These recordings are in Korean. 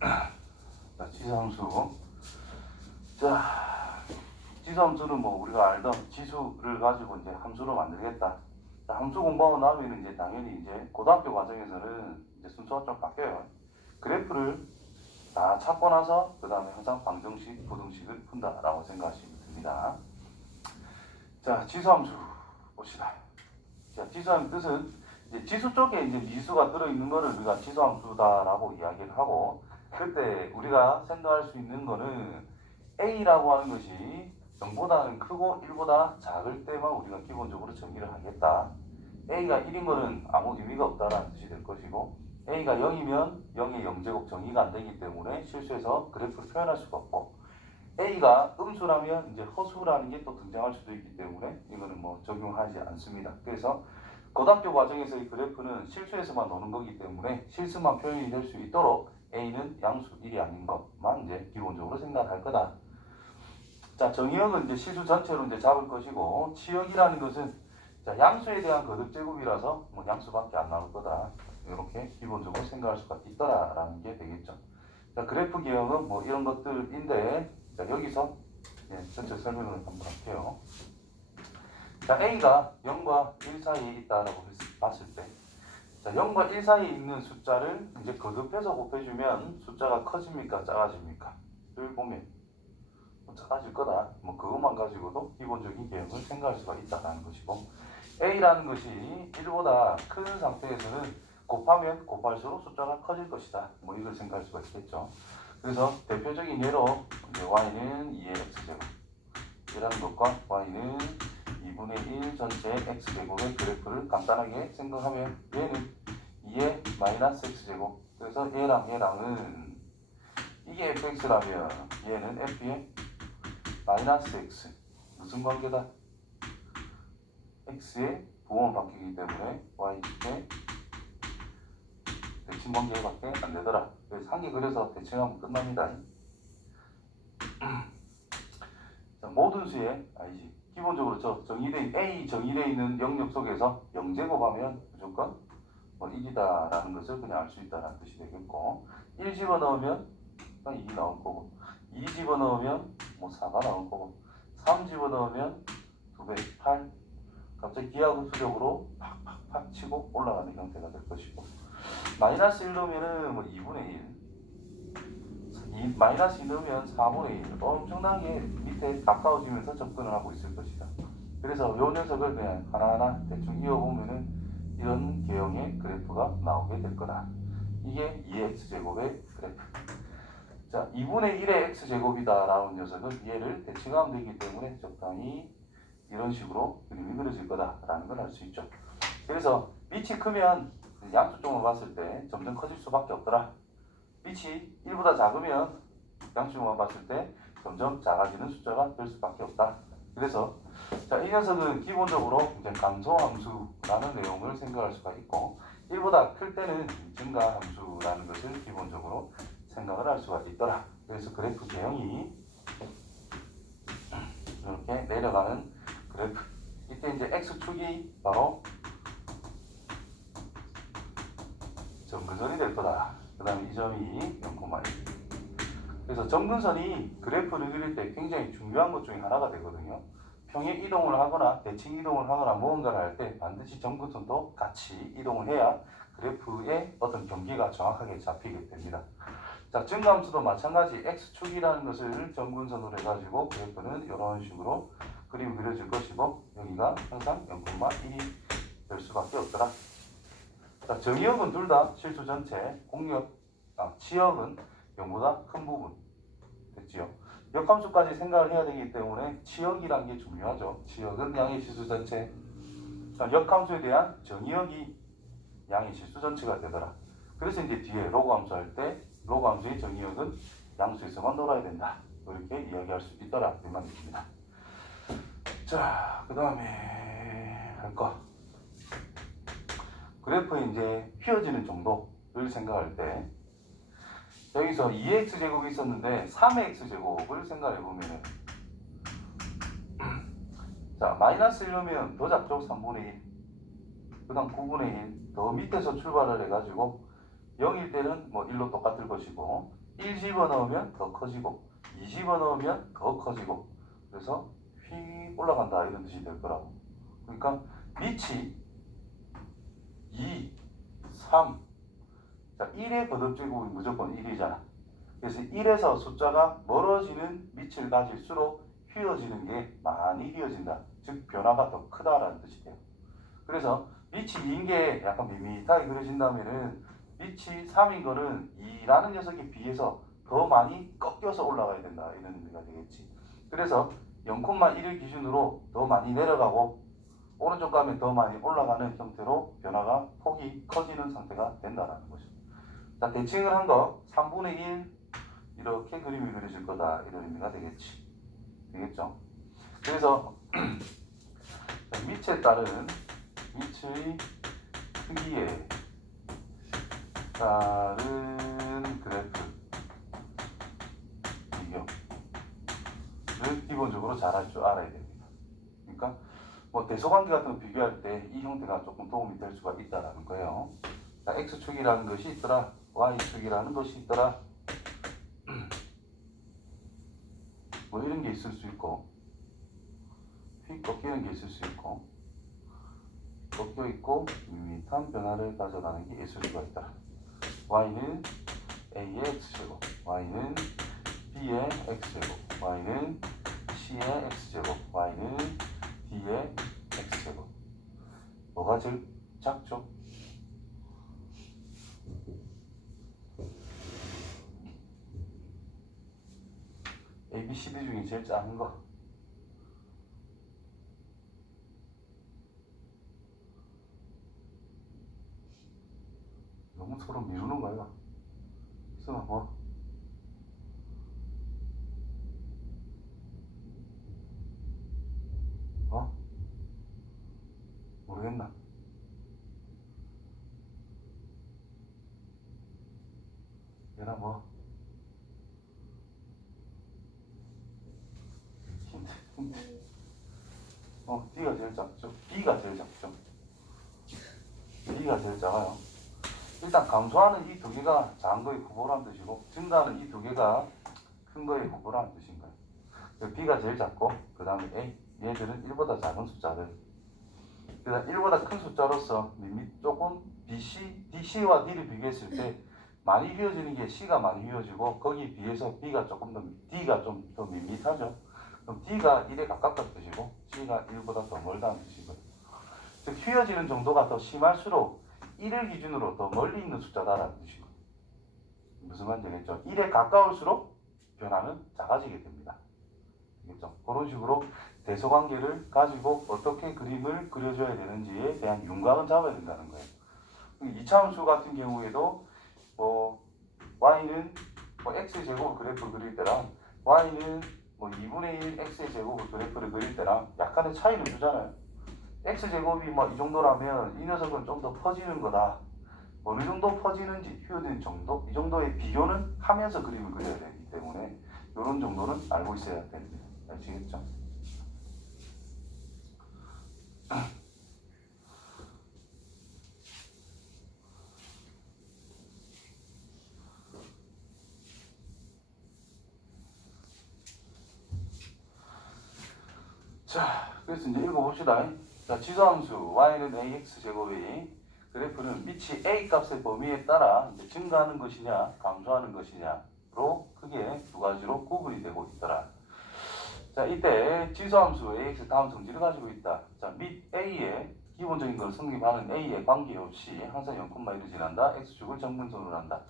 자, 지수함수. 자, 지수함수는 뭐 우리가 알던 지수를 가지고 이제 함수로 만들겠다. 자, 함수 공부하고 나면 이제 당연히 이제 고등학교 과정에서는 이제 순서가 좀 바뀌어요. 그래프를 다 찾고 나서 그 다음에 항상 방정식, 부등식을 푼다라고 생각하시면 됩니다. 자, 지수함수 봅시다. 자, 지수함 뜻은 이제 지수 쪽에 이제 미수가 들어있는 거를 우리가 지수함수다라고 이야기를 하고, 그때 우리가 생각할 수 있는 거는 A라고 하는 것이 0보다는 크고 1보다 작을 때만 우리가 기본적으로 정의를 하겠다. A가 1인 거는 아무 의미가 없다라는 뜻이 될 것이고, A가 0이면 0의 0제곱 정의가 안 되기 때문에 실수해서 그래프를 표현할 수가 없고, A가 음수라면 이제 허수라는 게 또 등장할 수도 있기 때문에 이거는 뭐 적용하지 않습니다. 그래서 고등학교 과정에서의 그래프는 실수에서만 노는 거기 때문에 실수만 표현이 될 수 있도록 A는 양수 1이 아닌 것만 이제 기본적으로 생각할 거다. 자, 정의역은 이제 실수 전체로 이제 잡을 것이고, 치역이라는 것은 자, 양수에 대한 거듭 제곱이라서 뭐 양수밖에 안 나올 거다. 이렇게 기본적으로 생각할 수가 있더라라는 게 되겠죠. 자, 그래프 기형은 뭐 이런 것들인데, 자, 여기서 전체 설명을 한번 할게요. 자, A가 0과 1 사이에 있다라고 봤을 때, 자, 0과 1 사이에 있는 숫자를 이제 거듭해서 곱해주면 숫자가 커집니까? 작아집니까? 를 보면 작아질 거다. 뭐 그것만 가지고도 기본적인 개형을 생각할 수가 있다는 것이고, A라는 것이 1보다 큰 상태에서는 곱하면 곱할수록 숫자가 커질 것이다. 뭐 이걸 생각할 수가 있겠죠. 그래서 대표적인 예로 이제 y는 2의 x제곱 이라는 것과 y는 2분의 1 전체 x제곱의 그래프를 간단하게 생각하면 얘는 2의 마이너스 x제곱, 그래서 얘랑은 이게 fx라면 얘는 f의 마이너스 x, 무슨 관계다? x의 부호만 바뀌기 때문에 y축의 대칭 관계밖에 안 되더라. 그래서 한 개 그려서 대칭하면 끝납니다. 자, 모든 수의 아니지, 기본적으로 저 정의된 A 정의되어 있는 영역 속에서 0제곱하면 무조건 뭐 1이다라는 것을 그냥 알 수 있다는 뜻이 되겠고, 1 집어넣으면 2 나올 거고, 2 집어넣으면 뭐 4가 나올 거고, 3 집어넣으면 2배 8, 갑자기 기하급수적으로 팍팍팍 치고 올라가는 형태가 될 것이고, 마이너스 1 넣으면 뭐 2분의 1, 마이너스 2 넣으면 4분의 1, 엄청나게 밑에 가까워지면서 접근을 하고 있을 것이다. 그래서 요 녀석을 그냥 하나하나 대충 이어보면은 이런 개형의 그래프가 나오게 될 거다. 이게 2x제곱의 그래프. 자, 2분의 1의 x제곱이다 라는 녀석은 얘를 대칭하면 되기 때문에 적당히 이런 식으로 그림이 그려질 거다라는 걸 알 수 있죠. 그래서 빛이 크면 양수 쪽으로 봤을 때 점점 커질 수밖에 없더라. 빛이 1보다 작으면 양수만 봤을 때 점점 작아지는 숫자가 될 수밖에 없다. 그래서 자, 이 녀석은 기본적으로 이제 감소함수라는 내용을 생각할 수가 있고, 1보다 클 때는 증가함수라는 것을 기본적으로 생각을 할 수가 있더라. 그래서 그래프 개형이 이렇게 내려가는 그래프. 이때 이제 x축이 바로 점근선이 될 거다. 그 다음에 이 점이 0,1. 그래서 점근선이 그래프를 그릴 때 굉장히 중요한 것 중에 하나가 되거든요. 평행 이동을 하거나 대칭 이동을 하거나 무언가를 할 때 반드시 점근선도 같이 이동을 해야 그래프의 어떤 경계가 정확하게 잡히게 됩니다. 자, 증가함수도 마찬가지 x축이라는 것을 점근선으로 해가지고 그래프는 이런 식으로 그림이 그려질 것이고, 여기가 항상 0,1이 될 수밖에 없더라. 자, 정의역은 둘 다 실수 전체, 치역은 0보다 큰 부분 됐지요. 역함수까지 생각을 해야 되기 때문에 치역이란 게 중요하죠. 치역은 양의 실수 전체. 자, 역함수에 대한 정의역이 양의 실수 전체가 되더라. 그래서 이제 뒤에 로그 함수 할 때 로그 함수의 정의역은 양수에서만 놀아야 된다. 이렇게 이야기할 수 있더라. 이 말입니다. 자, 그 다음에 할 거. 그래프에 이제 휘어지는 정도를 생각할 때, 여기서 2x제곱이 있었는데 3x제곱을 생각해 보면은, 자, 마이너스 1이면 더 작죠. 3분의 1. 그 다음 9분의 1. 더 밑에서 출발을 해가지고 0일 때는 뭐 1로 똑같을 것이고, 1 집어넣으면 더 커지고 2 집어넣으면 더 커지고 그래서 휙 올라간다 이런 뜻이 될 거라고. 그러니까 밑이 2, 3, 자 1의 거듭제곱이 무조건 1이잖아. 그래서 1에서 숫자가 멀어지는 밑을 가질수록 휘어지는 게 많이 휘어진다. 즉 변화가 더 크다라는 뜻이 돼요. 그래서 밑이 2인 게 약간 밋밋하게 그려진다면은 밑이 3인 거는 2라는 녀석에 비해서 더 많이 꺾여서 올라가야 된다 이런 의미가 되겠지. 그래서 0,1을 기준으로 더 많이 내려가고 오른쪽 가면 더 많이 올라가는 형태로 변화가 폭이 커지는 상태가 된다라는 거죠. 자, 대칭을 한 거 3분의 1 이렇게 그림이 그려질 거다 이런 의미가 되겠지. 되겠죠? 그래서 밑에 따른 밑의 크기에 따른 그래프 비교를 기본적으로 잘 할 줄 알아야 됩니다. 그러니까 뭐 대소관계 같은 거 비교할 때 이 형태가 조금 도움이 될 수가 있다라는 거예요. 자, x축이라는 것이 있더라, y축이라는 것이 있더라. 뭐 이런 게 있을 수 있고, 휙 꺾이는 게 있을 수 있고, 꺾여 있고 밋밋한 변화를 가져가는 게 있을 수가 있다. y는 a의 x제곱, y는 b의 x제곱, y는 c의 x제곱, y는 d의 x제곱. 뭐가 제일 작죠? A, B, C, D 중에 제일 작은 거. 너무 서로 미루는 거야. 있으나 뭐. 어? 모르겠나? 얘나 뭐. 힌트. D가 제일 작죠? B가 제일 작죠? B가 제일 작아요. 일단 감소하는 이 두 개가 작은 거의 후보라는 뜻이고 증가하는 이 두 개가 큰 거의 후보라는 뜻인 거예요. B가 제일 작고 그 다음에 A, 얘들은 1보다 작은 숫자들. 그 다음 1보다 큰 숫자로서 조금 DC와 D를 비교했을 때 많이 휘어지는 게 C가 많이 휘어지고 거기에 비해서 B가 조금 더 D가 좀 더 밋밋하죠. 그럼 D가 1에 가깝다는 뜻이고 C가 1보다 더 멀다는 뜻이고요. 즉 휘어지는 정도가 더 심할수록 1을 기준으로 더 멀리 있는 숫자다라는 뜻이고 무슨 말인지 알겠죠? 1에 가까울수록 변화는 작아지게 됩니다. 알겠죠? 그런 식으로 대소관계를 가지고 어떻게 그림을 그려줘야 되는지에 대한 윤곽은 잡아야 된다는 거예요. 이차함수 같은 경우에도 뭐 y는 뭐 x제곱 그래프 그릴 때랑 y는 뭐 2분의 1 x의 제곱 그래프를 그릴 때랑 약간의 차이를 두잖아요. x제곱이 뭐 이 정도라면 이 녀석은 좀 더 퍼지는 거다. 어느 정도 퍼지는지 휘어진 정도 이 정도의 비교는 하면서 그림을 그려야 되기 때문에 이런 정도는 알고 있어야 됩니다. 아시겠죠? 자, 그래서 이제 읽어봅시다. 자, 지수함수 y는 ax 제곱이 그래프는 밑이 a 값의 범위에 따라 이제 증가하는 것이냐 감소하는 것이냐로 크게 두 가지로 구분이 되고 있더라. 자, 이때 지수함수 ax 다음 성질을 가지고 있다. 자, 밑 a의 기본적인 걸 성립하는 a에 관계없이 항상 0,1을 지난다. x축을 정분선으로 한다.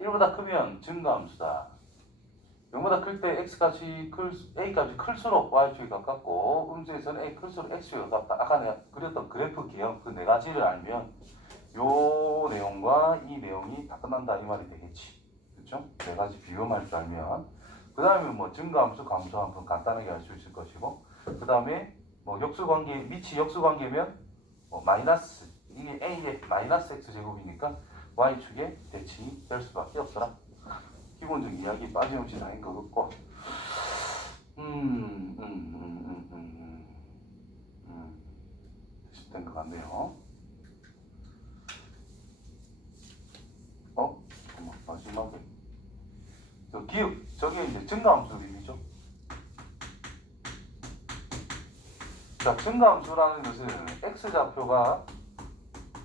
1보다 크면 증가함수다. 0보다 클 때 a 값이 클수록 y축이 가깝고 음수에서는 a 클수록 x축이 가깝다. 아까 내가 그렸던 그래프 개형 그 네 가지를 알면 요 내용과 이 내용이 다 끝난다 이 말이 되겠지. 그렇죠? 네 가지 비교만 할 줄 알면 그 다음에 뭐 증가함수, 감소함수 간단하게 알 수 있을 것이고 그 다음에 뭐 역수관계, 밑이 역수관계면 마이너스 이게 a의 마이너스 x 제곱이니까 y축의 대칭이 될 수밖에 없더라. 기본적인 이야기 빠짐없이 다닌 것 같고 된 것 같네요. 마지막에 기억, 저게 이제 증가함수들이죠. 자, 증가함수라는 것은 x좌표가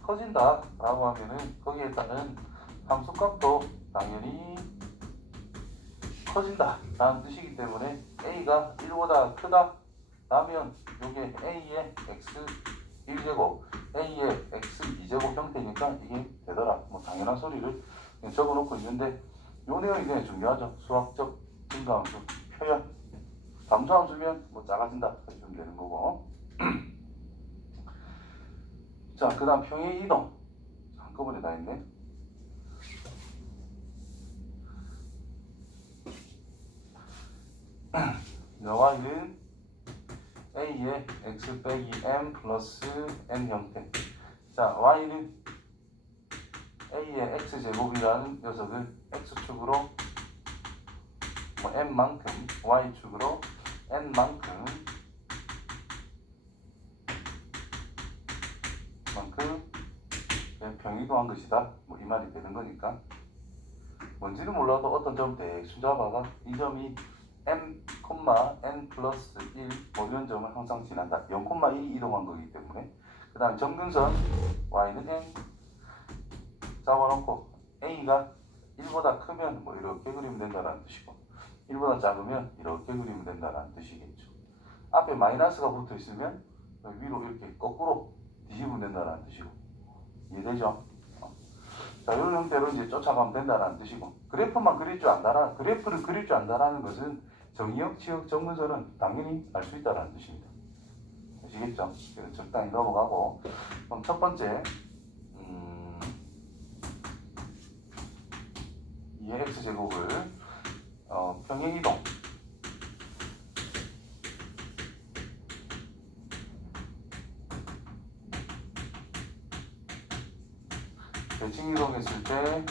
커진다라고 하면은 거기에 따른 함수값도 당연히 커진다라는 뜻이기 때문에 a가 1보다 크다 라면 이게 a의 x 1제곱, a의 x 2제곱 형태니까 이게 되더라. 뭐 당연한 소리를 적어놓고 있는데 요 내용이 굉장히 중요하죠. 수학적 증가함수 표현. 감소함수면 뭐 작아진다 해주면 되는 거고. 자, 그 다음 평행 이동. 한꺼번에 다 있네. y는 a의 x 빼기 m 플러스 n 형태. 자, y는 a의 x제곱이라는 녀석을 x축으로 뭐 n만큼, y축으로 n만큼 평이동한 것이다. 뭐 이 말이 되는 거니까. 뭔지는 몰라도 어떤 점 대충 잡아가 이 점이 m, n 플러스 1 뭐 이런 점을 항상 지난다. 0,1이 이동한 거기 때문에. 그 다음 점근선 y는 n 잡아놓고 a가 1보다 크면 뭐 이렇게 그리면 된다는 뜻이고 1보다 작으면 이렇게 그리면 된다는 뜻이겠죠. 앞에 마이너스가 붙어 있으면 위로 이렇게 거꾸로 뒤집으면 된다는 뜻이고 이해되죠? 자, 이런 형태로 이제 쫓아가면 된다는 뜻이고 그래프만 그릴 줄 안다라 그래프를 그릴 줄 안다라는 것은 정의역, 치역, 점근선은 당연히 알 수 있다는 뜻입니다. 아시겠죠? 그래서 적당히 넘어가고 그럼 첫 번째 2의 x제곱을 평행이동 대칭 이동했을 때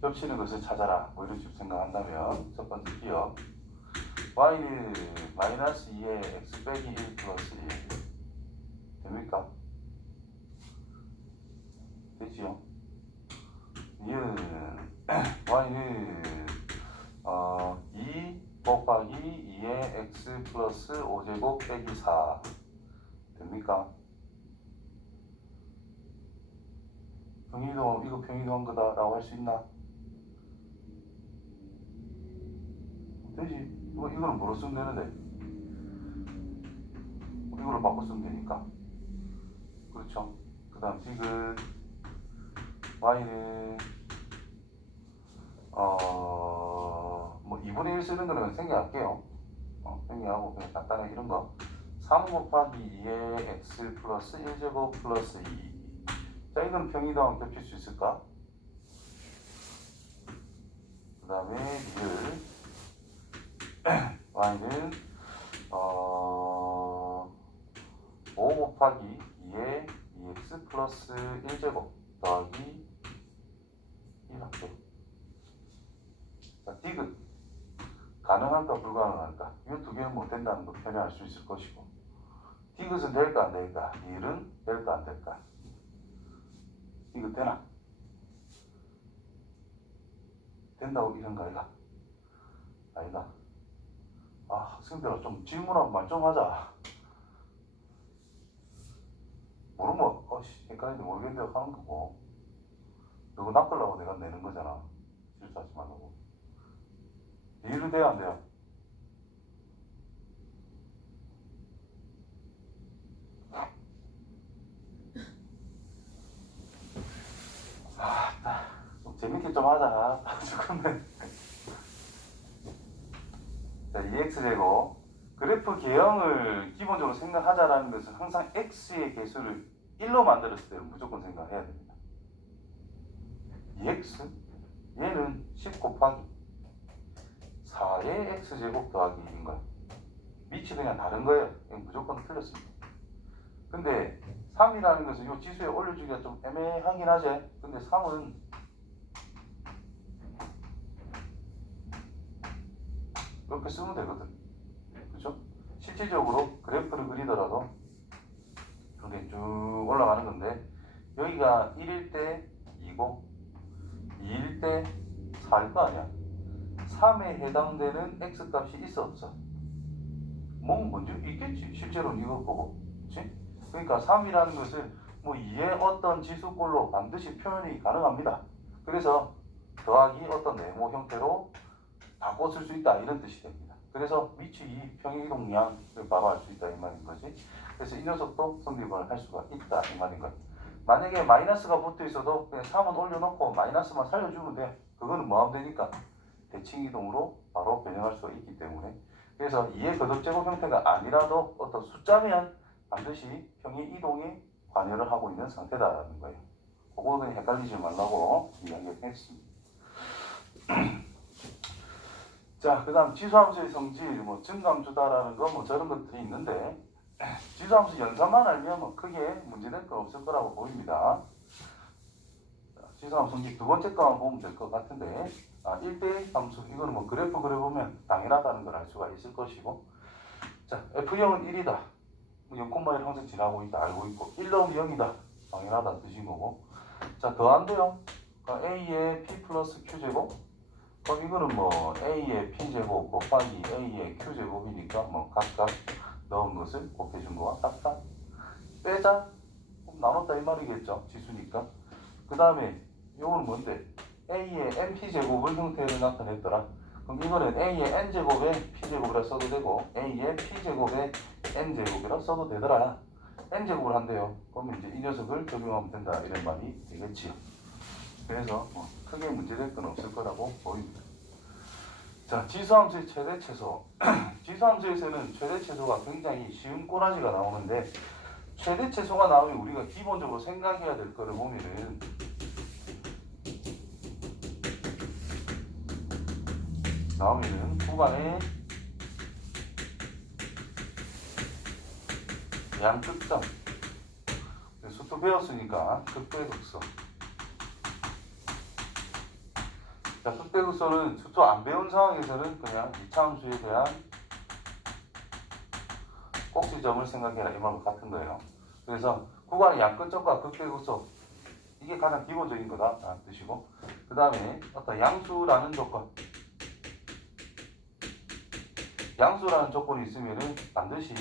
겹치는 것을 찾아라 뭐 이런 식으로 생각한다면 첫 번째 기억 y는 마이너스 2의 x 빼기 1 플러스 1 됩니까? 되지요? y는 2 곱하기 2의 x 플러스 5제곱 빼기 4 됩니까? 평이동 이거 평이동한 거다라고 할 수 있나? 되지. 이거는 뭐로 쓰면 되는데? 이걸로 바꿔 쓰면 되니까. 그렇죠. 그 다음 디귿 y는 뭐 2분의 1 쓰는 거는 생략할게요. 생략하고 그냥 간단하게 이런 거 3 곱하기 2의 x 플러스 1제곱 플러스 2 자, 이건 평이동하면 겹칠 수 있을까? 그 다음에 리을 y는 5 곱하기 2의 2x 플러스 1제곱 더하기 1 할게요. 자, 디귿 가능할까 불가능할까? 이 두 개는 못 된다는 거 표현할 수 있을 것이고 디귿은 될까 안 될까? 리을은 될까 안 될까? 디귿 되나? 된다고 이런 거 아이가? 아니다. 학생들아 좀 질문하고 말 좀 하자. 모르면 헷갈리는데 모르겠는데 하는 거고 너거 낚으려고 내가 내는 거잖아. 실수하지 말라고. 리을은 돼야 안 돼요? 좀 재밌게 좀 하자. 조금은. 자, 2x제곱 그래프 개형을 기본적으로 생각하자라는 것은 항상 x의 개수를 1로 만들었을 때는 무조건 생각해야 됩니다. 2x 얘는 10 곱하기 4의 x제곱 더하기 1인 거야. 밑이 그냥 다른 거예요. 무조건 틀렸습니다. 근데 3이라는 것은 이 지수에 올려주기가 좀 애매하긴 하지. 근데 3은 이렇게 쓰면 되거든. 그죠? 실질적으로 그래프를 그리더라도 이렇게 쭉 올라가는 건데 여기가 1일 때 2고 2일 때 4일 거 아니야. 3에 해당되는 x값이 있어 없어? 뭐 먼저 있겠지. 실제로는 이거 보고. 그치? 그러니까 3이라는 것은 뭐 2의 어떤 지수꼴로 반드시 표현이 가능합니다. 그래서 더하기 어떤 네모 형태로 바꿔 쓸 수 있다 이런 뜻이 됩니다. 그래서 위치 2 평행이동량을 바로 알 수 있다 이 말인 거지. 그래서 이 녀석도 성립을 할 수가 있다 이 말인 거야. 만약에 마이너스가 붙어 있어도 그냥 3은 올려놓고 마이너스만 살려주면 돼. 그거는 뭐 하면 되니까 대칭이동으로 바로 변형할 수가 있기 때문에. 그래서 2의 거듭제곱 형태가 아니라도 어떤 숫자면 반드시 평행이동에 관여를 하고 있는 상태다라는 거예요. 그거는 헷갈리지 말라고 이야기를 했습니다. 자, 그 다음 지수함수의 성질, 뭐 증감주다라는 거 뭐 저런 것들이 있는데 지수함수 연산만 알면 뭐 크게 문제될 건 없을 거라고 보입니다. 지수함수 성질 두 번째 거만 보면 될 것 같은데 1대1 함수 이거는 뭐 그래프 그려보면 당연하다는 걸 알 수가 있을 것이고 자, F형은 1이다. 0,1 항상 지나고 있다 알고 있고 1 넣으면 0이다. 당연하다는 뜻인 거고 자, 더한대요. A의 P 플러스 Q제곱 그럼 이거는 뭐 A의 P제곱 곱하기 A의 Q제곱이니까 뭐 각각 넣은 것을 곱해준 거와 같다. 빼자. 나눴다 이 말이겠죠. 지수니까. 그 다음에 이거는 뭔데? A의 NP제곱을 형태로 나타냈더라. 그럼 이거는 A의 N제곱의 P제곱이라 써도 되고 A의 P제곱의 N제곱이라 써도 되더라. N제곱을 한대요. 그러면 이제 이 녀석을 적용하면 된다 이런 말이 되겠지요. 그래서 뭐 크게 문제될 건 없을 거라고 보입니다. 자, 지수함수의 최대 최소. 지수함수에서는 최대 최소가 굉장히 쉬운 꼬라지가 나오는데 최대 최소가 나오면 우리가 기본적으로 생각해야 될 거를 보면은 구간의 양극점. 수도 배웠으니까 극대극소. 자, 극대극소는 수도 안 배운 상황에서는 그냥 이차함수에 대한 꼭지점을 생각해라 이 말과 같은 거예요. 그래서 구간의 양끝점과 극대극소 이게 가장 기본적인 거다라는 뜻이고 그 다음에 어떤 양수라는 조건이 있으면은 반드시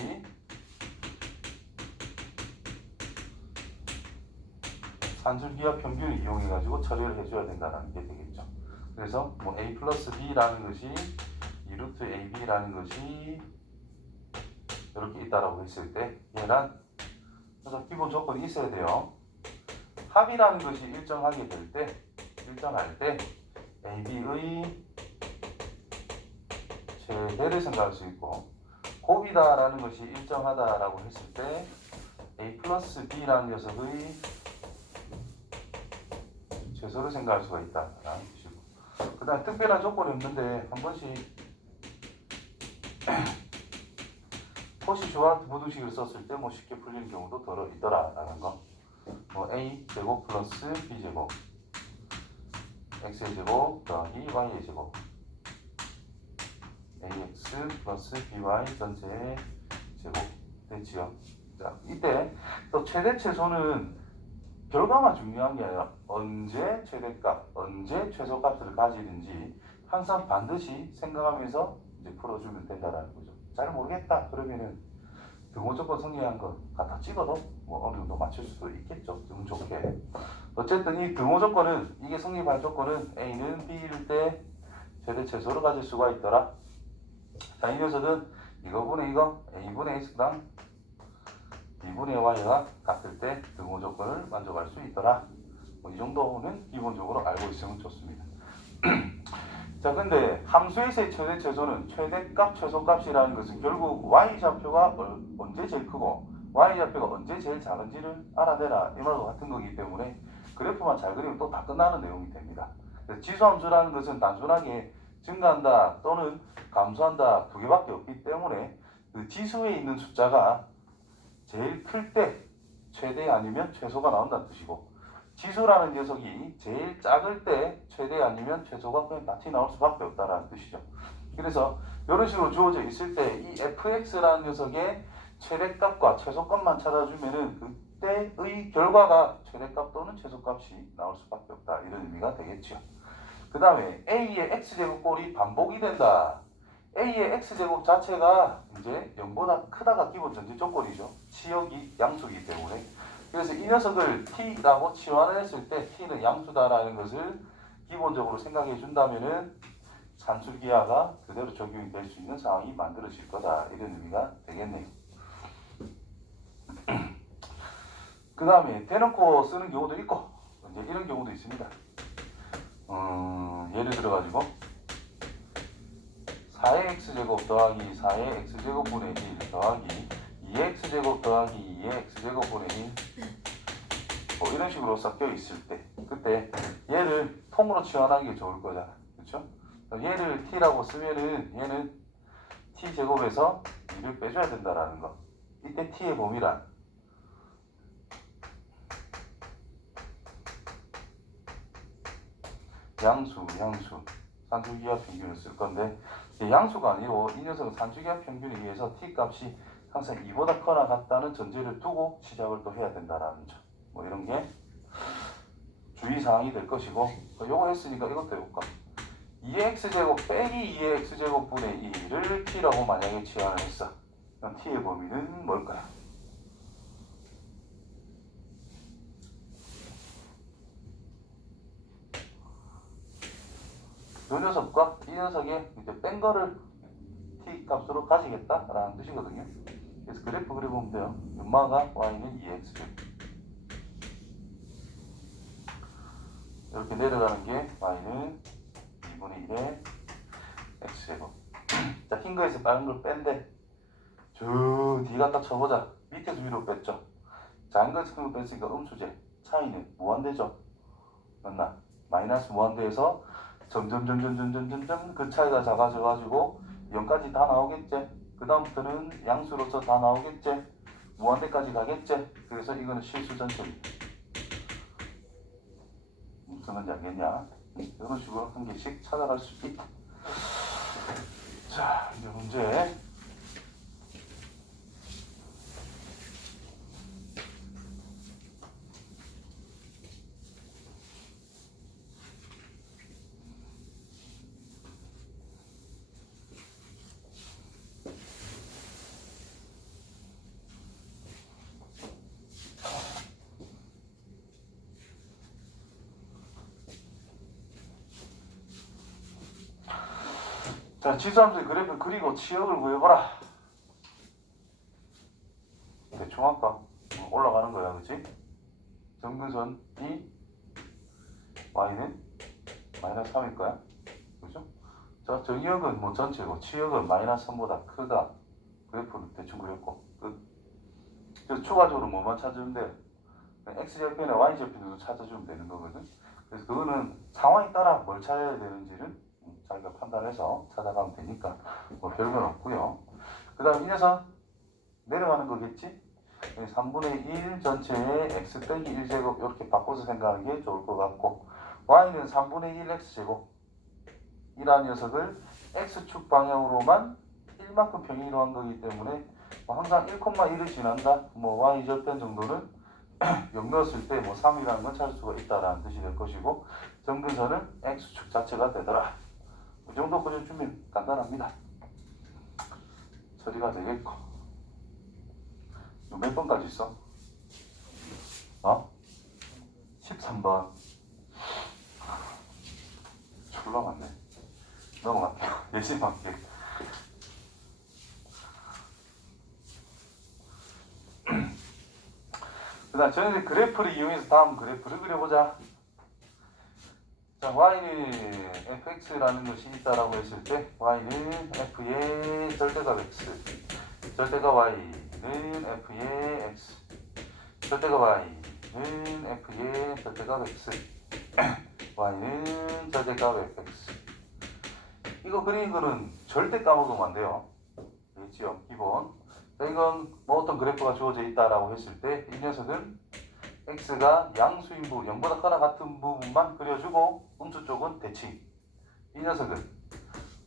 산술기하 평균을 이용해가지고 처리를 해줘야 된다는 게 되겠죠. 그래서 뭐 A 플러스 B라는 것이 2루트 AB라는 것이 이렇게 있다라고 했을 때 얘란 그래서 기본 조건이 있어야 돼요. 합이라는 것이 일정할 때 AB의 최대를 생각할 수 있고 곱이다라는 것이 일정하다라고 했을 때 A 플러스 B라는 녀석의 최소를 생각할 수가 있다라는 뜻이고 그 다음 특별한 조건이 없는데 한 번씩 포시주와 부등식을 썼을 때 뭐 쉽게 풀리는 경우도 더러 있더라라는 거. 뭐 A 제곱 플러스 B 제곱 X의 제곱 더하기 Y의 제곱 AX 플러스 BY 전체의 제곱 됐지요. 자, 이때 또 최대 최소는 결과만 중요한 게 아니라 언제 최대값, 언제 최소값을 가지는지 항상 반드시 생각하면서 이제 풀어주면 된다라는 거죠. 잘 모르겠다 그러면은 등호 조건 성립한 거 갖다 찍어도 뭐 어느 정도 맞출 수도 있겠죠. 등 좋게. 어쨌든 이 등호 조건은 이게 성립할 조건은 A는 B일 때 최대 최소를 가질 수가 있더라. 자, 이 녀석은 이거분의 이거 A분의 X당 B분의 Y가 같을 때 등호 조건을 만족할 수 있더라. 뭐 이 정도는 기본적으로 알고 있으면 좋습니다. 자, 근데 함수에서의 최대 최소는 최대값 최소값이라는 것은 결국 y좌표가 언제 제일 크고 y좌표가 언제 제일 작은지를 알아내라 이 말과 같은 거기 때문에 그래프만 잘 그리면 또 다 끝나는 내용이 됩니다. 지수함수라는 것은 단순하게 증가한다 또는 감소한다 두 개밖에 없기 때문에 그 지수에 있는 숫자가 제일 클 때 최대 아니면 최소가 나온다는 뜻이고 지수라는 녀석이 제일 작을 때 최대 아니면 최소가 그냥 같이 나올 수밖에 없다는 뜻이죠. 그래서 이런 식으로 주어져 있을 때 이 fx라는 녀석의 최대값과 최소값만 찾아주면은 그 이때의 결과가 최대값 또는 최소값이 나올 수밖에 없다. 이런 의미가 되겠죠. 그 다음에 A의 X제곱꼴이 반복이 된다. A의 X제곱 자체가 이제 0보다 크다가 기본 전제 조건이죠. 치역이 양수이기 때문에. 그래서 이 녀석을 T라고 치환을 했을 때 T는 양수다라는 것을 기본적으로 생각해 준다면은 산술기하가 그대로 적용이 될 수 있는 상황이 만들어질 거다. 이런 의미가 되겠네요. 그 다음에 대놓고 쓰는 경우도 있고 이제 이런 경우도 있습니다. 예를 들어가지고 4의 x제곱 더하기 4의 x제곱분의 1 더하기 2의 x제곱 더하기 2의 x제곱분의 1 뭐 이런 식으로 섞여 있을 때 그때 얘를 통으로 치환하는 게 좋을 거잖아. 그렇죠? 얘를 t라고 쓰면은 얘는 t제곱에서 2를 빼줘야 된다라는 거. 이때 t의 범위란 양수 산술기하 평균을 쓸 건데 양수가 아니고 이 녀석은 산술기하 평균에 의해서 t값이 항상 2보다 커나 같다는 전제를 두고 시작을 또 해야 된다라는 점. 뭐 이런 게 주의사항이 될 것이고 요거 했으니까 이것도 해볼까. 2의 x제곱 빼기 2의 x제곱분의 2를 t라고 만약에 치환을 했어. 그럼 t의 범위는 뭘까요? 이 녀석과 이 녀석의 이제 뺀 거를 t 값으로 가지겠다라는 뜻이거든요. 그래서 그래프 그려보면 돼요. 음마가 y는 2x 이렇게 내려가는 게 y는 2분의 1의 x제곱. 자, 흰 거에서 빨간 걸 뺀데 저 뒤 갖다 쳐보자. 밑에서 위로 뺐죠. 작은 거에서 큰 거 뺐으니까 음수제 차이는 무한대죠. 맞나? 마이너스 무한대에서 점점 그 차이가 작아져가지고 0까지 다 나오겠지. 그 다음부터는 양수로서 다 나오겠지. 무한대까지 가겠지. 그래서 이거는 실수 전체입니다. 무슨 말인지 알겠냐? 이런 식으로 한 개씩 찾아갈 수 있다. 자, 이제 문제. 자, 지수함수의 그래프 그리고 치역을 구해봐라. 대충 할까? 올라가는 거야, 그치? 정근선 이 y는 마이너스 3일 거야. 그죠? 자, 정역은 뭐 전체고 치역은 마이너스 3보다 크다. 그래프는 대충 그렸고 끝. 그래서 추가적으로 뭐만 찾으면 돼? x절편이나 y절편도 찾아주면 되는 거거든. 그래서 그거는 상황에 따라 뭘 찾아야 되는지는 자기가 판단해서 찾아가면 되니까 뭐 별건 없고요. 그 다음 이 녀석 내려가는 거겠지? 3분의 1 전체에 x 빼기 1제곱 이렇게 바꿔서 생각하는 게 좋을 것 같고 y는 3분의 1 x제곱 이라는 녀석을 x축 방향으로만 1만큼 평행이동한 거기 때문에 항상 1,1을 지난다. 뭐 y절편 정도는 0 넣었을 때 뭐 3이라는 건 찾을 수가 있다라는 뜻이 될 것이고 점근선은 x축 자체가 되더라. 이 정도 그려주면 간단합니다. 처리가 되겠고. 몇 번까지 있어? 13번. 졸라 많네. 넘어갈게요. 열심히 할게. 그 다음 저희는 그래프를 이용해서 다음 그래프를 그려보자. 자, y는 fx라는 것이 있다라고 했을 때 y는 f의 절대값 x, 절대값 y는 f의 x, 절대값 y는 f의 절대값 x, y는 절대값 fx. 이거 그리는 거는 절대 까먹으면 안 돼요. 되겠지요? 기본. 자, 이건 뭐 어떤 그래프가 주어져 있다라고 했을 때 이 녀석은 x가 양수인 부분, 0보다 커나 같은 부분만 그려주고 음수 쪽은 대칭. 이 녀석은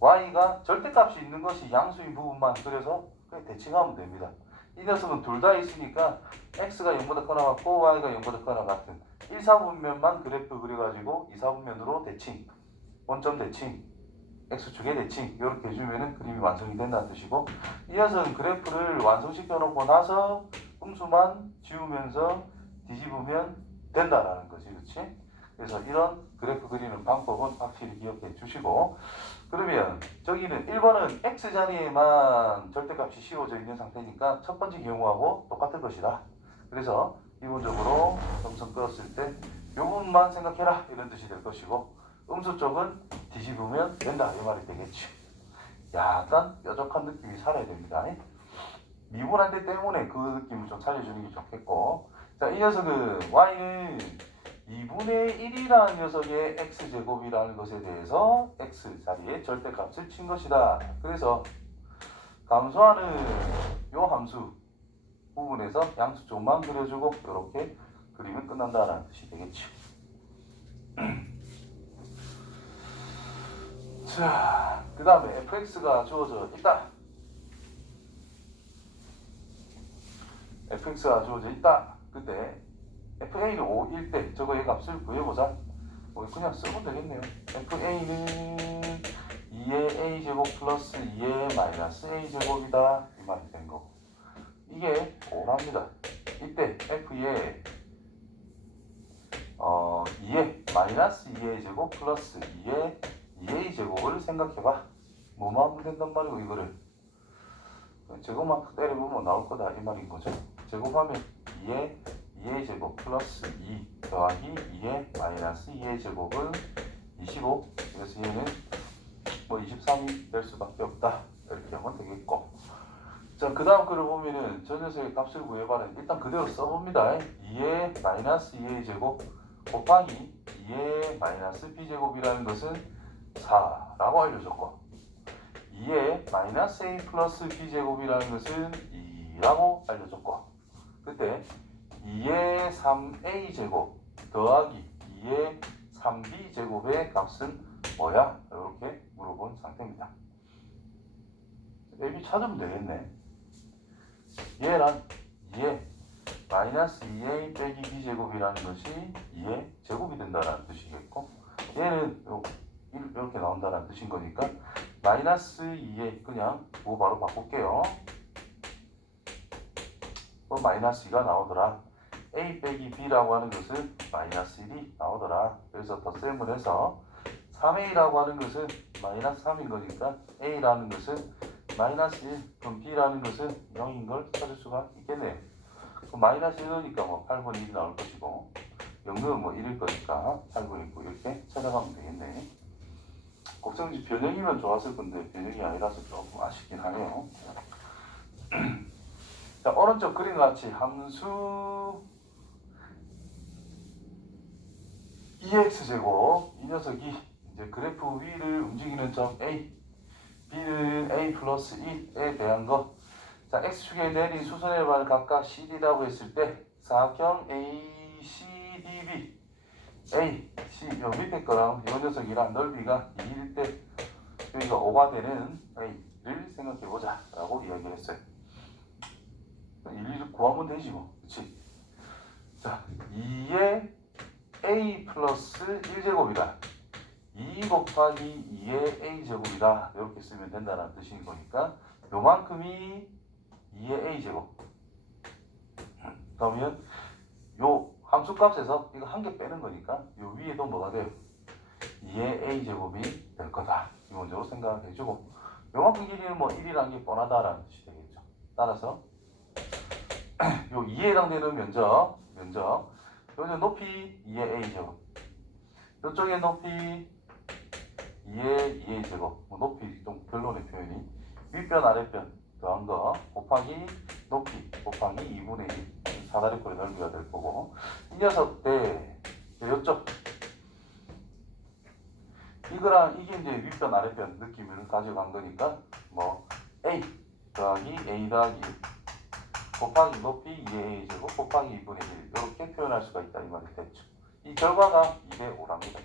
y가 절대값이 있는 것이 양수인 부분만 그려서 그냥 대칭하면 됩니다. 이 녀석은 둘 다 있으니까 x가 0보다 커나 같고 y가 0보다 커나 같은 1, 4분면만 그래프 그려가지고 2, 4분면으로 대칭, 원점 대칭, x축의 대칭 이렇게 해주면 그림이 완성이 된다는 뜻이고, 이 녀석은 그래프를 완성시켜 놓고 나서 음수만 지우면서 뒤집으면 된다라는 거지, 그렇지? 그래서 이런 그래프 그리는 방법은 확실히 기억해 주시고, 그러면 저기는 1번은 x자리에만 절대값이 씌워져 있는 상태니까 첫 번째 경우하고 똑같을 것이다. 그래서 기본적으로 점선 끌었을 때 요 부분만 생각해라 이런 뜻이 될 것이고, 음수 쪽은 뒤집으면 된다 이 말이 되겠지. 약간 뾰족한 느낌이 살아야 됩니다. 미분한대 때문에 그 느낌을 좀 살려주는 게 좋겠고, 자, 이 녀석은 y는 2분의 1이라는 녀석의 x제곱이라는 것에 대해서 x자리에 절대값을 친 것이다. 그래서 감소하는 요 함수 부분에서 양수 쪽만 그려주고 이렇게 그리면 끝난다라는 뜻이 되겠죠. 자, 그 다음에 fx가 주어져 있다. fx가 주어져 있다. 그때 fa는 5일 때 저거의 값을 구해보자. 그냥 쓰면 되겠네요. fa는 2의 a제곱 플러스 2의 마이너스 a제곱이다 이 말이 된 거고, 이게 5랍니다. 이때 f의 2의 마이너스 2의 제곱 플러스 2의 2의 제곱을 생각해봐. 뭐만 하면 된단 말이고, 이거를 제곱만 때려보면 나올 거다 이 말인 거죠. 제곱하면 2의 제곱 플러스 2 더하기 2의 마이너스 2의 제곱은 25. 그래서 얘는 뭐 23이 될 수밖에 없다 이렇게 하면 되겠고, 자, 그 다음 거를 보면은 저 녀석의 값을 구해봐라. 일단 그대로 써봅니다. 2의 마이너스 2의 제곱 곱하기 2의 마이너스 b제곱이라는 것은 4라고 알려줬고, 2의 마이너스 a 플러스 b제곱이라는 것은 2라고 알려줬고, 그때 2의 3a 제곱 더하기 2의 3b 제곱의 값은 뭐야? 이렇게 물어본 상태입니다. a, b 찾으면 되겠네. 얘랑 2의 마이너스 2a 빼기 b 제곱이라는 것이 2의 제곱이 된다는 뜻이겠고, 얘는 이렇게 나온다는 뜻인 거니까 마이너스 2에 그냥 뭐 바로 바꿀게요. 마이너스 2가 나오더라. a 빼기 b라고 하는 것은 마이너스 1이 나오더라. 그래서 덧셈을 해서 3a라고 하는 것은 마이너스 3인 거니까 a라는 것은 마이너스 1, 그럼 b라는 것은 0인 걸 찾을 수가 있겠네요. 그럼 마이너스 1이니까 뭐 8분의 1이 나올 것이고, 0은 뭐 1일 거니까 8분의 9 이렇게 찾아가면 되겠네. 곱셈지 변형이면 좋았을 건데 변형이 아니라서 조금 아쉽긴 하네요. 자, 오른쪽 그림과 같이 함수 2x제곱, 이 녀석이 이제 그래프 위를 움직이는 점 A, B는 A 플러스 1에 대한 것. 자, x축에 내린 수선의 발 각각 CD라고 했을 때 사각형 ACDB, A, C, 요 밑에 거랑 요 녀석이랑 넓이가 2일 때 여기가 5가 되는 A를 생각해보자 라고 이야기를 했어요. 일일이 구하면 되지 뭐, 그치? 자, 2의 A 플러스 1제곱이다. 2 곱하기 2의 A제곱이다. 이렇게 쓰면 된다는 뜻인 거니까 요만큼이 2의 A제곱. 그러면 요 함수값에서 이거 한 개 빼는 거니까 요 위에도 뭐가 돼요? 2의 A제곱이 될 거다. 기본적으로 생각해주고, 요만큼 길이는 뭐 1이라는 게 뻔하다라는 뜻이 되겠죠. 따라서 요 2에 해당되는 면적 요즘 높이 2의 A제곱, 요쪽에 높이 2의 제곱, 뭐 높이 좀 결론의 표현이 윗변 아랫변 더한 거 곱하기 높이 곱하기 2분의 1 사다리꼴의 넓이가 될 거고, 이 녀석 때 요쪽 이거랑 이게 이제 윗변 아랫변 느낌을 가져간 거니까 뭐 A 더하기 A 더하기 1 곱하기 높이 2의 제곱 곱하기 2분의 1 이렇게 표현할 수가 있다 이 말이 됐죠. 이 결과가 2대 5랍니다.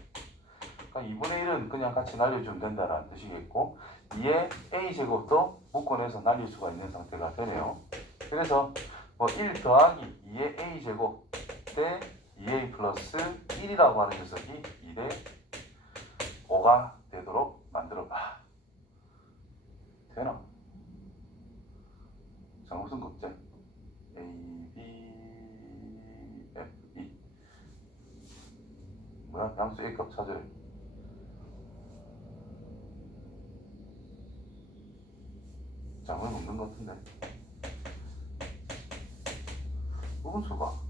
그러니까 2분의 1은 그냥 같이 날려주면 된다라는 뜻이겠고, 2의 A제곱도 묶어내서 날릴 수가 있는 상태가 되네요. 그래서 뭐 1 더하기 2의 a제곱 대 2a 플러스 1이라고 하는 녀석이 2대 5가 되도록 만들어봐. 되나? 자, 무슨 곱제? A, B, F, E. 뭐야? 양수 A값 찾으래. 장을 먹는 것 같은데. 무분수가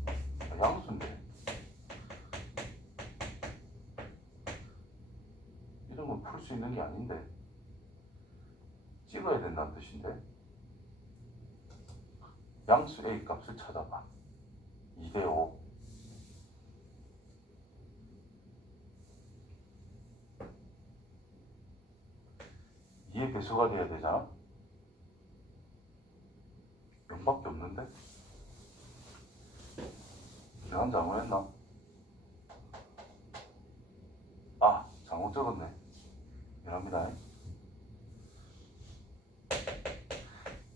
양수인데. 이런 건 풀 수 있는 게 아닌데. 찍어야 된다는 뜻인데. 양수 A 값을 찾아봐. 2대 5. 이의 배수가 돼야 되잖아. 0밖에 없는데? 이상한 잘못했나? 아, 잘못 적었네. 미안합니다.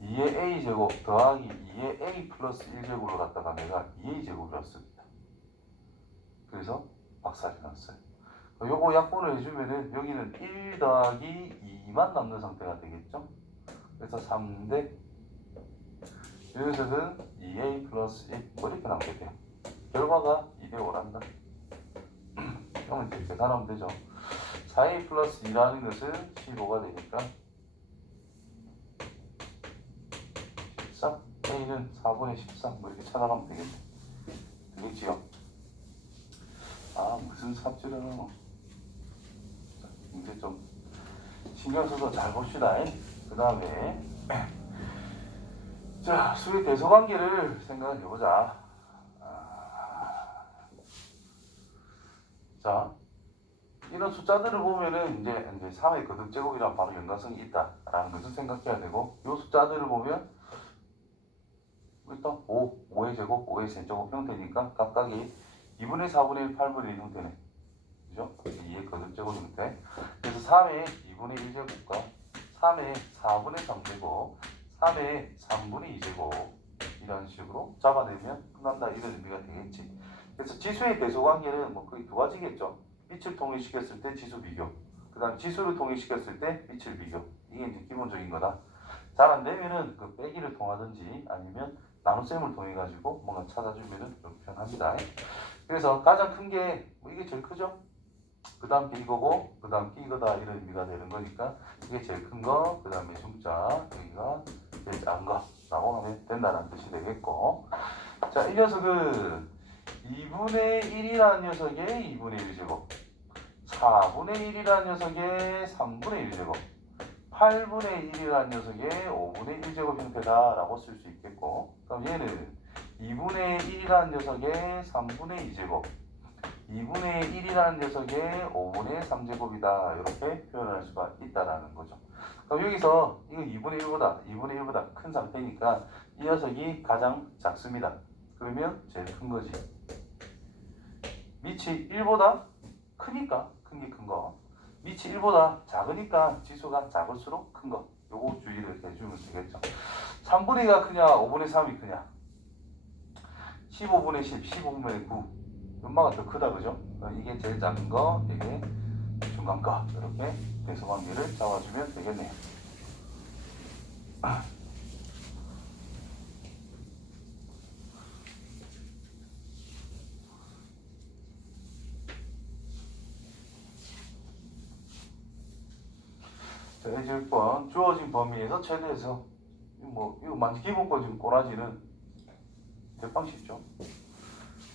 2의 a제곱 더하기 2의 a 플러스 1제곱을 갖다가 내가 2a제곱이라고 씁니다. 그래서 박살이 났어요. 요거 약분을 해주면은 여기는 1 더하기 2만 남는 상태가 되겠죠? 그래서 3대 이 녀석은 2a 플러스 1 뭐 이렇게 나오게 돼요. 결과가 2대 5란다. 그러면 이제 계산하면 되죠. 4a 플러스 2라는 것은 15가 되니까 14, a는 4분의 13 뭐 이렇게 찾아가면 되겠네. 되겠지요? 아, 무슨 삽질을 하노. 이제 좀 신경 써서 잘 봅시다. 그 다음에 자, 수의 대소관계를 생각을 해보자. 자, 이런 숫자들을 보면은 이제 3의 거듭제곱이랑 바로 연관성이 있다라는 것을 생각해야 되고, 이 숫자들을 보면 일단 5의 제곱, 5의 세제곱 형태니까 각각이 2분의 4분의 1, 8분의 1 형태네. 그죠? 2의 거듭제곱 형태. 그래서 3의 2분의 1제곱과 3의 4분의 3제곱, 3의 3분의 2제곱 이런 식으로 잡아내면 끝난다 이런 의미가 되겠지. 그래서 지수의 대소관계는 뭐 거의 두 가지겠죠. 빛을 통일시켰을 때 지수 비교, 그 다음 지수를 통일시켰을 때 빛을 비교. 이게 이제 기본적인 거다. 잘 안 되면은 그 빼기를 통하든지 아니면 나눗셈을 통해 가지고 뭔가 찾아주면은 좀 편합니다. 그래서 가장 큰 게 뭐 이게 제일 크죠. 그 다음 게 이거고 그 다음 게 이거다 이런 의미가 되는 거니까 이게 제일 큰 거, 그 다음에 중자 여기가 제일 작은 거라고 하면 된다는 뜻이 되겠고, 자, 이 녀석은 2분의 1이라는 녀석의 2분의 1제곱, 4분의 1이라는 녀석의 3분의 1제곱, 8분의 1이라는 녀석의 5분의 1제곱 형태다라고 쓸 수 있겠고, 그럼 얘는 2분의 1이라는 녀석의 3분의 2제곱, 2분의 1이라는 녀석의 5분의 3제곱이다 이렇게 표현할 수가 있다라는 거죠. 그럼 여기서 이거 2분의 1보다 큰 상태니까 이 녀석이 가장 작습니다. 그러면 제일 큰 거지. 밑이 1보다 크니까 큰 게 큰 거, 밑이 1보다 작으니까 지수가 작을수록 큰 거. 요거 주의를 해주면 되겠죠. 3분의 2가 크냐 5분의 3이 크냐, 15분의 10, 15분의 9 얼마가 더 크다 그죠? 이게 제일 작은 거, 이게 중간 거, 이렇게 대소관계를 잡아주면 되겠네요. 자, 이제 1번 주어진 범위에서 최대해서 이거 만지 기본거 지금 꼬라지는 대빵 쉽죠.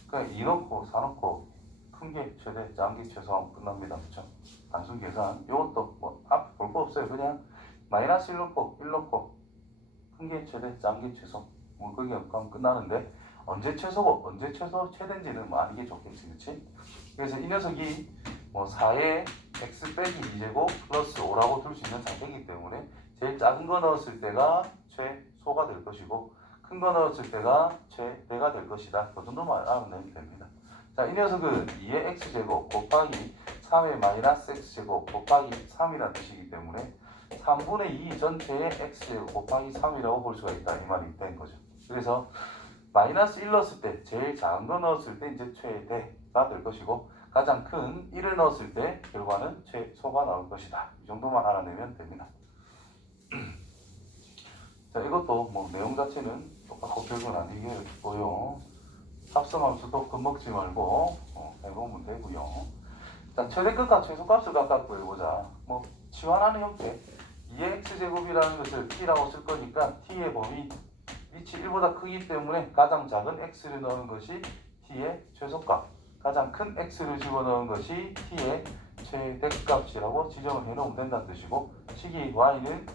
그냥 2 넣고 4 넣고 큰 게 최대, 작은 게 최소하면 끝납니다. 그렇죠? 단순 계산. 이것도 뭐 앞 볼 거 없어요. 그냥 마이너스 1 넣고 1 넣고 큰 게 최대, 작은 게 최소. 뭐 그게 하면 끝나는데 언제 최소고 언제 최대인지는 뭐 아는 게 좋겠지, 그렇지? 그래서 이 녀석이 뭐 4에 x 빼기 2제곱 플러스 5라고 둘 수 있는 상태이기 때문에 제일 작은 거 넣었을 때가 최소가 될 것이고 큰 거 넣었을 때가 최대가 될 것이다. 그 정도만 알아내면 됩니다. 자, 이 녀석은 2의 x제곱 곱하기 3의 마이너스 x제곱 곱하기 3이라는 뜻이기 때문에 3분의 2 전체의 x제곱 곱하기 3이라고 볼 수가 있다. 이 말이 된 거죠. 그래서 마이너스 1 넣었을 때 제일 작은 거 넣었을 때 이제 최대가 될 것이고 가장 큰 1을 넣었을 때 결과는 최소가 나올 것이다. 이 정도만 알아내면 됩니다. 자, 이것도 뭐 내용 자체는 똑같고 별건 아니고요. 합성함수도 겁먹지 말고 해보면 되고요. 일단 최대값과 최소값을 각각 구해보자. 뭐 치환하는 형태 2x제곱이라는 것을 t라고 쓸 거니까 t의 범위 위치 1보다 크기 때문에 가장 작은 x를 넣는 것이 t의 최소값, 가장 큰 x를 집어넣은 것이 t의 최대값이라고 지정을 해놓으면 된다는 뜻이고, 식이 y는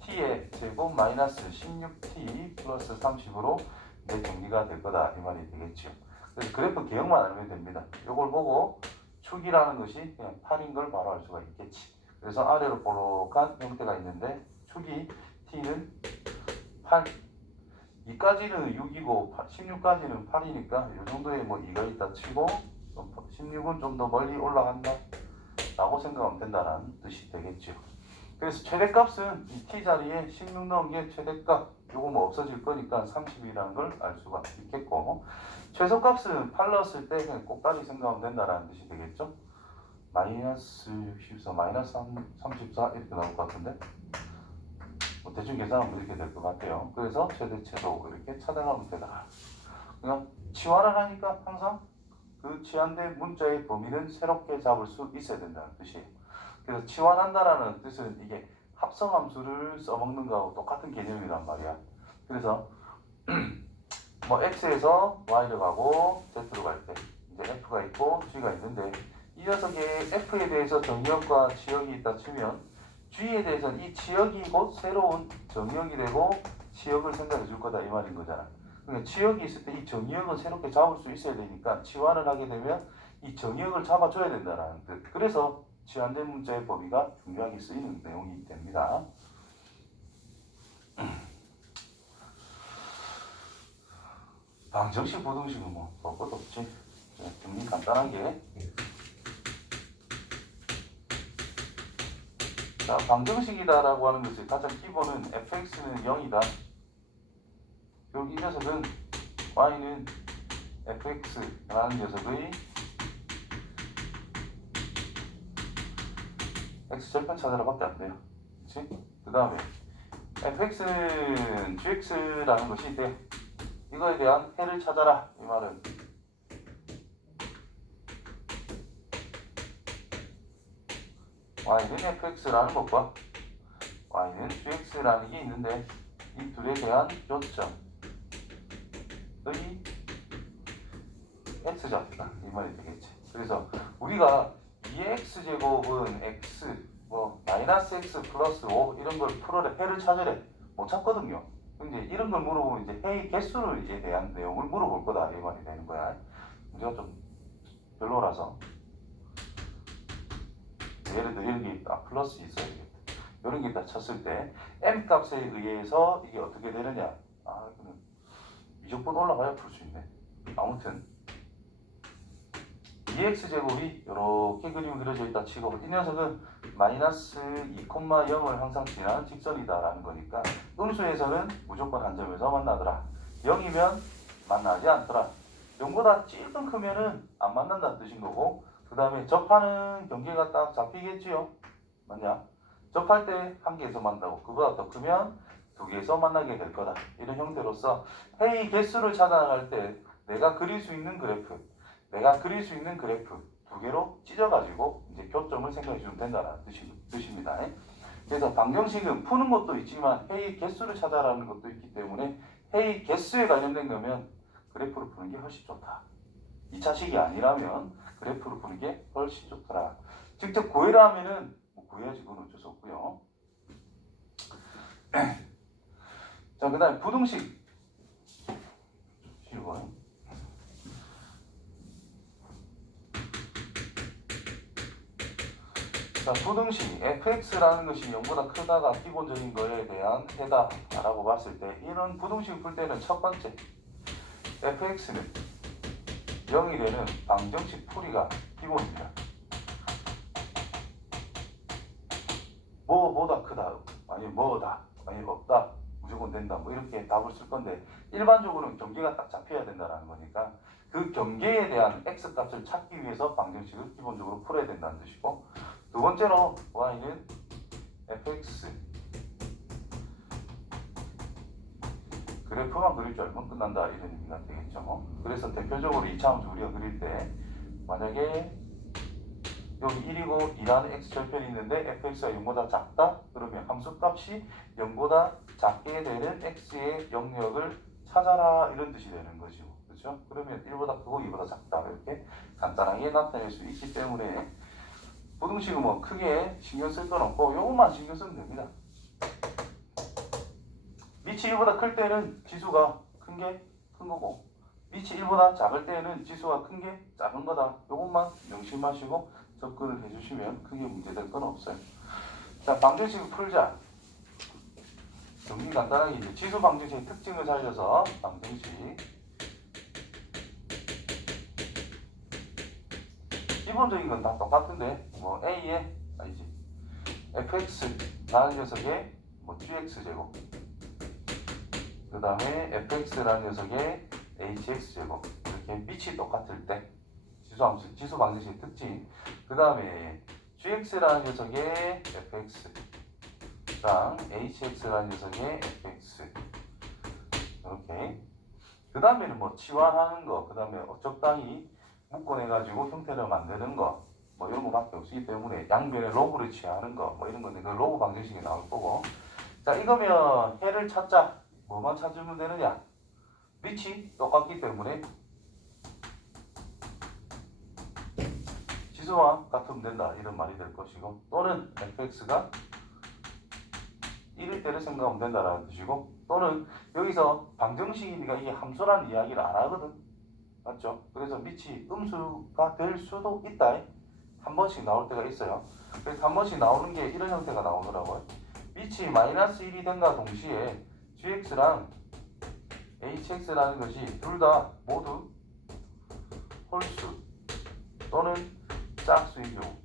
t의 제곱 마이너스 16t 플러스 30으로 이제 정리가 될 거다 이 말이 되겠죠. 그래서 그래프 개형만 알면 됩니다. 이걸 보고 축이라는 것이 그냥 8인 걸 바로 알 수가 있겠지. 그래서 아래로 볼록한 형태가 있는데 축이 t는 8, 2까지는 6이고 16까지는 8이니까 이 정도에 뭐 2가 있다 치고 16은 좀 더 멀리 올라간다 라고 생각하면 된다는 뜻이 되겠죠. 그래서 최대값은 이 t 자리에 16 넣은 게 최대값, 요거 뭐 없어질 거니까 30이라는 걸 알 수가 있겠고, 최소값은 8 넣었을 때 그냥 꼭다리 생각하면 된다는 뜻이 되겠죠. 마이너스 64, 마이너스 34 이렇게 나올 것 같은데 뭐 대충 계산하면 이렇게 될 것 같아요. 그래서 최대 최소 이렇게 찾아가면 되더라. 그냥 치환을 하니까 항상 그 치환된 문자의 범위는 새롭게 잡을 수 있어야 된다는 뜻이에요. 그래서 치환한다라는 뜻은 이게 합성함수를 써먹는 거하고 똑같은 개념이란 말이야. 그래서 뭐 x에서 y로 가고 z로 갈 때 이제 f가 있고 g가 있는데 이 녀석의 f에 대해서 정의역과 지역이 있다 치면 g에 대해서는 이 지역이 곧 새로운 정의역이 되고 지역을 생각해 줄 거다 이 말인 거잖아. 그러니까 지역이 있을 때 이 정의역은 새롭게 잡을 수 있어야 되니까 치환을 하게 되면 이 정의역을 잡아줘야 된다는 뜻. 그래서 치환된 문자의 범위가 중요하게 쓰이는 내용이 됩니다. 방정식, 부등식은 뭐 볼 것도 없지. 정리 간단하게. 자, 방정식이다라고 하는 것이 가장 기본은 fx는 0이다. 여기 이 녀석은 y는 fx라는 녀석의 x절편 찾아라 밖에 안 돼요. 그치? 그 다음에 fx는 gx라는 것이 돼. 이거에 대한 해를 찾아라. 이 말은 y는 fx라는 것과 y는 gx라는 게 있는데 이 둘에 대한 교점의 x좌표다. 이 말이 되겠지. 그래서 우리가 2x제곱은 x 뭐 마이너스 x 플러스 5 이런 걸 풀어래 해를 찾으래 못 찾거든요. 이제 이런 걸 물어보면 이제 해의 개수를 이에 대한 내용을 물어볼 거다 이 말이 되는 거야. 문제가 좀 별로라서 예를 들어 이런 게 있다 플러스 있어야겠다. 이런 게 있다 쳤을 때 m 값에 의해서 이게 어떻게 되느냐. 아 이거는 미적분 올라가야 풀 수 있네. 아무튼 2x제곱이 이렇게 그림이 그려져 있다 치고 이 녀석은 마이너스 2,0을 항상 지나는 직선이다 라는 거니까 음수에서는 무조건 한 점에서 만나더라. 0이면 만나지 않더라. 0보다 조금 크면은 안 만난다는 뜻인 거고, 그 다음에 접하는 경계가 딱 잡히겠지요. 맞냐? 접할 때 한 개에서 만나고 그보다 더 크면 두 개에서 만나게 될 거다. 이런 형태로서 회의 개수를 찾아갈 때 내가 그릴 수 있는 그래프 두 개로 찢어가지고 이제 교점을 생각해 주면 된다는 뜻입니다. 그래서 방정식은 푸는 것도 있지만 회의 개수를 찾아라는 것도 있기 때문에 회의 개수에 관련된 거면 그래프로 푸는 게 훨씬 좋다. 2차식이 아니라면 그래프로 푸는 게 훨씬 좋더라. 직접 구해라 하면은 뭐 구해야지 그건 어쩔 수 없고요. 자, 그 다음에 부등식. 쉬워요. 자, 부등식 fx라는 것이 0보다 크다가 기본적인 거에 대한 해다라고 봤을 때 이런 부등식을 풀 때는 첫 번째 fx는 0이 되는 방정식 풀이가 기본입니다. 뭐보다 크다 아니 뭐다 아니 없다 무조건 되면 된다. 뭐 이렇게 답을 쓸 건데 일반적으로는 경계가 딱 잡혀야 된다는 거니까 그 경계에 대한 x값을 찾기 위해서 방정식을 기본적으로 풀어야 된다는 뜻이고, 두 번째로 y는 fx 그래프만 그릴 줄 알면 끝난다 이런 의미가 되겠죠. 그래서 대표적으로 이차함수 우리가 그릴 때 만약에 여기 1이고 2라는 x절편이 있는데 fx가 0보다 작다? 그러면 함수값이 0보다 작게 되는 x의 영역을 찾아라 이런 뜻이 되는 거죠. 그렇죠? 그러면 1보다 크고 2보다 작다 이렇게 간단하게 나타낼 수 있기 때문에 부등식은 뭐 크게 신경 쓸 건 없고 요것만 신경 쓰면 됩니다. 밑이 1보다 클 때는 지수가 큰 게 큰 거고 밑이 1보다 작을 때는 지수가 큰 게 작은 거다. 요것만 명심하시고 접근을 해주시면 크게 문제될 건 없어요. 자, 방정식을 풀자. 정리 간단하게 이제 지수 방정식의 특징을 살려서 방정식 기본적인 건 다 똑같은데 뭐 a에 아니지 fx라는 녀석의 뭐 gx 제곱 그 다음에 fx라는 녀석의 hx 제곱 이렇게 밑이 똑같을 때 지수함수 지수 방정식의 특징. 그 다음에 gx라는 녀석의 fx랑 hx라는 녀석의 fx 이렇게. 그 다음에는 뭐 치환하는 거, 그 다음에 적당히 묶어내가지고 형태를 만드는 거, 뭐 이런 거밖에 없기 때문에 양변에 로그를 취하는 거, 뭐 이런 건데 그 로그 방정식이 나올 거고. 자, 이거면 해를 찾자. 뭐만 찾으면 되느냐? 밑이 똑같기 때문에 지수와 같으면 된다 이런 말이 될 것이고, 또는 fx가 1일 때를 생각하면 된다라는 뜻이고, 또는 여기서 방정식이니까 이게 함수라는 이야기를 안 하거든. 맞죠? 그래서 밑이 음수가 될 수도 있다. 한 번씩 나올 때가 있어요. 그래서 한 번씩 나오는 게 이런 형태가 나오더라고요. 밑이 마이너스 1이 된과 동시에 gx랑 hx라는 것이 둘 다 모두 홀수 또는 짝수인 경우.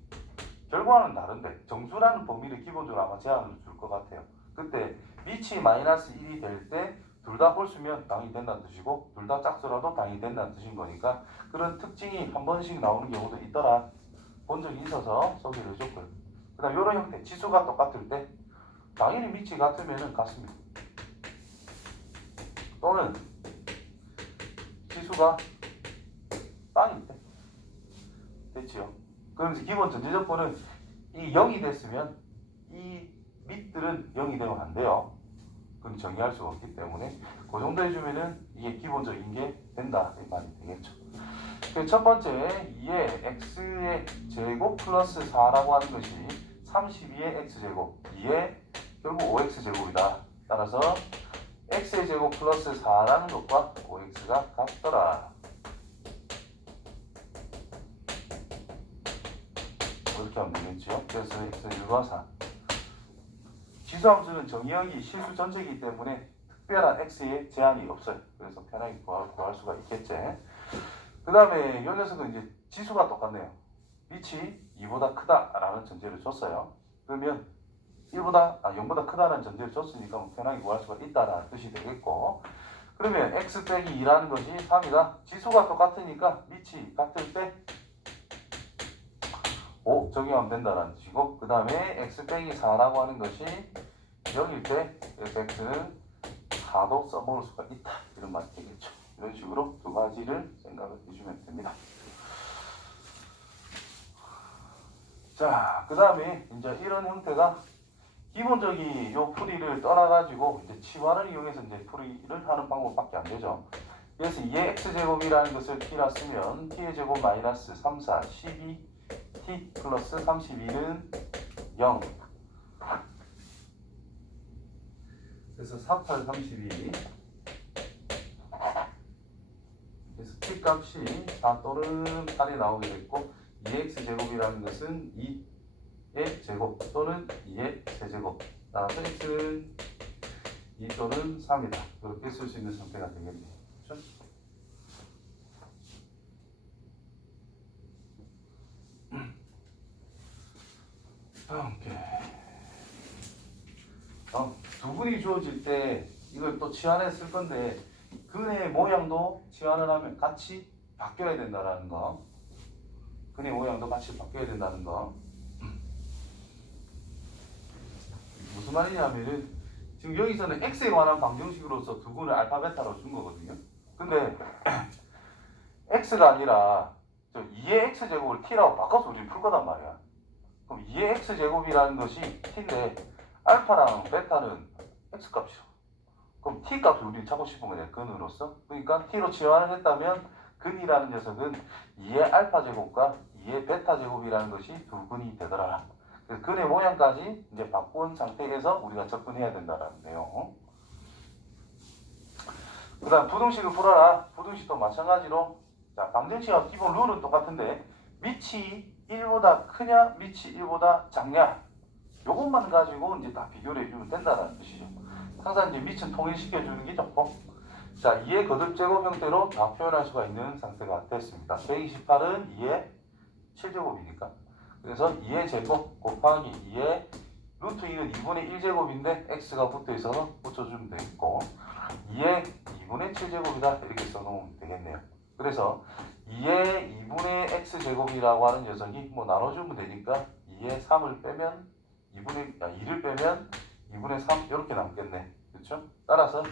결과는 다른데 정수라는 범위를 기본적으로 아마 제한을 줄 것 같아요. 그때 밑이 마이너스 1이 될 때 둘 다 홀수면 당연히 된다는 뜻이고 둘 다 짝수라도 당연히 된다는 뜻인 거니까 그런 특징이 한 번씩 나오는 경우도 있더라. 본 적이 있어서 소개를 해줬고요. 그 다음 이런 형태 지수가 똑같을 때 당연히 밑이 같으면 같습니다. 또는 지수가 빵일 때 됐지요. 그러면서 기본 전제 조건은 이 0이 됐으면 이 밑들은 0이 되면 안 돼요. 그건 정의할 수가 없기 때문에 그 정도 해주면은 이게 기본적인 게 된다 이 말이 되겠죠. 첫 번째 2의 x의 제곱 플러스 4라고 하는 것이 32의 x제곱 2의 결국 5x제곱이다. 따라서 x의 제곱 플러스 4라는 것과 5x가 같더라. 이렇게 하면 되겠죠. 그래서 x1과 4. 지수함수는 정의역이 실수 전체이기 때문에 특별한 x에 제한이 없어요. 그래서 편하게 구할 수가 있겠지. 그 다음에 이 녀석은 이제 지수가 똑같네요. 밑이 2보다 크다라는 전제를 줬어요. 그러면 0보다 크다라는 전제를 줬으니까 뭐 편하게 구할 수가 있다라는 뜻이 되겠고, 그러면 x 빼기 2라는 것이 3이다. 지수가 똑같으니까 밑이 같을 때 5 적용하면 된다는 뜻이고, 그 다음에 x 빼기 4라고 하는 것이 0일 때 x는 4도 써먹을 수가 있다 이런 말이 되겠죠. 이런 식으로 두 가지를 생각을 해주면 됩니다. 자, 그 다음에 이제 이런 형태가 기본적인 요 풀이를 떠나가지고 이제 치환을 이용해서 이제 풀이를 하는 방법밖에 안 되죠. 그래서 2의 x제곱이라는 것을 t라 쓰면 t의 제곱 마이너스 3, 4, 12 t 플러스 32는 0. 그래서 4, 8, 32. 그래서 t 값이 4 또는 8이 나오게 됐고 2x 제곱이라는 것은 2의 제곱 또는 2의 세제곱. 따라서 x는 2 또는 3이다. 그렇게 쓸 수 있는 상태가 되겠네요. 그렇죠? 오케이. 두 분이 주어질 때 이걸 또 치환해 쓸 건데 근의 모양도 치환을 하면 같이 바뀌어야 된다라는 거. 근의 모양도 같이 바뀌어야 된다는 거. 무슨 말이냐면은 지금 여기서는 x에 관한 방정식으로서 두 근을 알파 베타로 준 거거든요. 근데 x가 아니라 2의 x제곱을 t라고 바꿔서 우리 풀 거단 말이야. 그럼 2의 x제곱이라는 것이 t인데 알파랑 베타는 x값이죠. 그럼 t값을 우리는 찾고 싶은 거냐, 근으로서. 그러니까 t로 치환을 했다면 근이라는 녀석은 2의 알파제곱과 2의 베타제곱이라는 것이 두 근이 되더라. 그래서 근의 모양까지 이제 바꾼 상태에서 우리가 접근해야 된다는 내용. 그 다음 부등식을 풀어라. 부등식도 마찬가지로 자, 방정식하고 기본 룰은 똑같은데 밑이 1보다 크냐 밑이 1보다 작냐 요것만 가지고 이제 다 비교를 해주면 된다는 뜻이죠. 항상 이제 밑은 통일시켜 주는 게 좋고 자 2의 거듭제곱 형태로 다 표현할 수가 있는 상태가 됐습니다. 128은 2의 7제곱이니까 그래서 2의 제곱 곱하기 2의 루트 2는 2분의 1제곱인데 x가 붙어 있어서 붙여주면 되겠고 2의 2분의 7제곱이다 이렇게 써놓으면 되겠네요. 그래서 2의 2분의 x제곱이라고 하는 녀석이 뭐 나눠주면 되니까 2의 3을 빼면 2를 빼면 2분의 3 이렇게 남겠네. 그렇죠? 따라서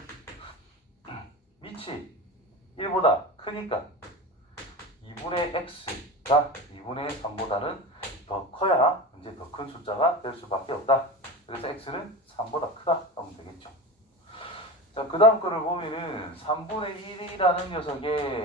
밑이 1보다 크니까 2분의 x가 2분의 3보다는 더 커야 이제 더 큰 숫자가 될 수밖에 없다. 그래서 x는 3보다 크다 하면 되겠죠. 자, 그 다음 거를 보면은 3분의 1이라는 녀석의